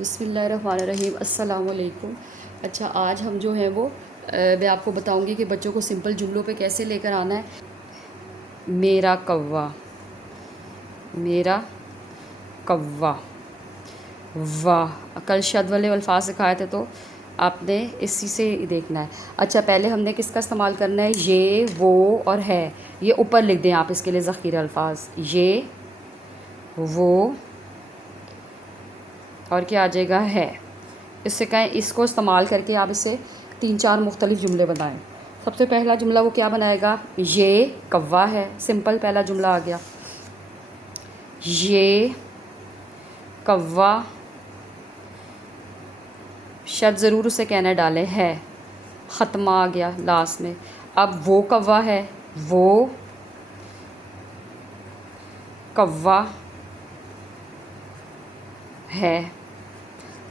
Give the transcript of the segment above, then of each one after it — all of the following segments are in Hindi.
बिस्मिल्लाहिर्रहमानिर्रहीम अस्सलाम वालेकुम। अच्छा, आज हम जो है वो मैं आपको बताऊंगी कि बच्चों को सिंपल जुमलों पे कैसे लेकर आना है। मेरा कौवा, मेरा कौवा, वाह। कल शद वाले अल्फाज सिखाए थे तो आपने इसी से देखना है। अच्छा, पहले हमने किसका इस्तेमाल करना है, ये, वो और है। ये ऊपर लिख दें आप इसके लिए ज़ख़ीरा अल्फाज, ये, वो और क्या आ जाएगा, है। इससे कहें इसको इस्तेमाल करके आप इससे 3-4 मुख्तलिफ जुमले बनाएं। सबसे पहला जुमला वो क्या बनाएगा, ये कौवा है, सिंपल पहला जुमला आ गया। ये कौवा, शब्द ज़रूर उसे कहना डालें, है, ख़त्मा आ गया लास्ट में। अब वो कौवा है, वो कौवा है।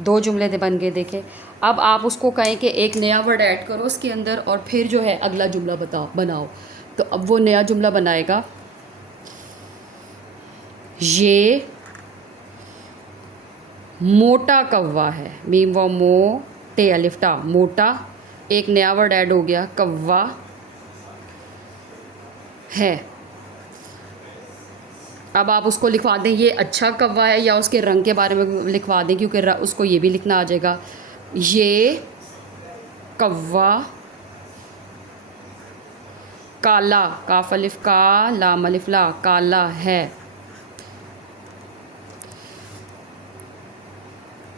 2 जुमले बन गए देखें। अब आप उसको कहें कि एक नया वर्ड ऐड करो उसके अंदर और फिर जो है अगला जुमला बनाओ। तो अब वो नया जुमला बनाएगा, ये मोटा कौवा है, मीम व मो टे अलिफ टा, मोटा। एक नया वर्ड ऐड हो गया, कौवा है। अब आप उसको लिखवा दें ये अच्छा कौवा है, या उसके रंग के बारे में लिखवा दें, क्योंकि उसको ये भी लिखना आ जाएगा। ये कौवा काला, काफ अलिफ का, लाम अलिफ ला, काला है।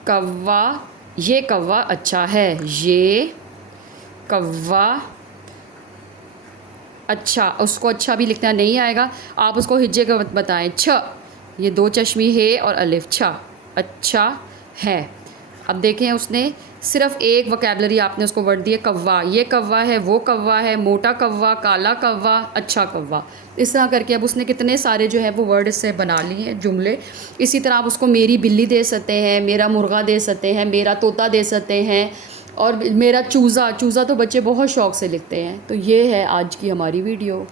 कौवा, ये कौवा अच्छा है, ये कौवा अच्छा। उसको अच्छा भी लिखना नहीं आएगा, आप उसको हिज्जे का बताएं, छ, ये 2 चश्मी है और अलिफ, छ, अच्छा है। अब देखें उसने सिर्फ एक वोकैबलरी आपने उसको वर्ड दिए, कौवा, ये कौवा है, वो कौवा है, मोटा कौवा, काला कौवा, अच्छा कौवा। इस तरह करके अब उसने कितने सारे जो है वो वर्ड इससे बना लिए हैं, जुमले। इसी तरह आप उसको मेरी बिल्ली दे सकते हैं, मेरा मुर्गा दे सकते हैं, मेरा तोता दे सकते हैं, और मेरा चूज़ा। चूज़ा तो बच्चे बहुत शौक़ से लिखते हैं। तो ये है आज की हमारी वीडियो।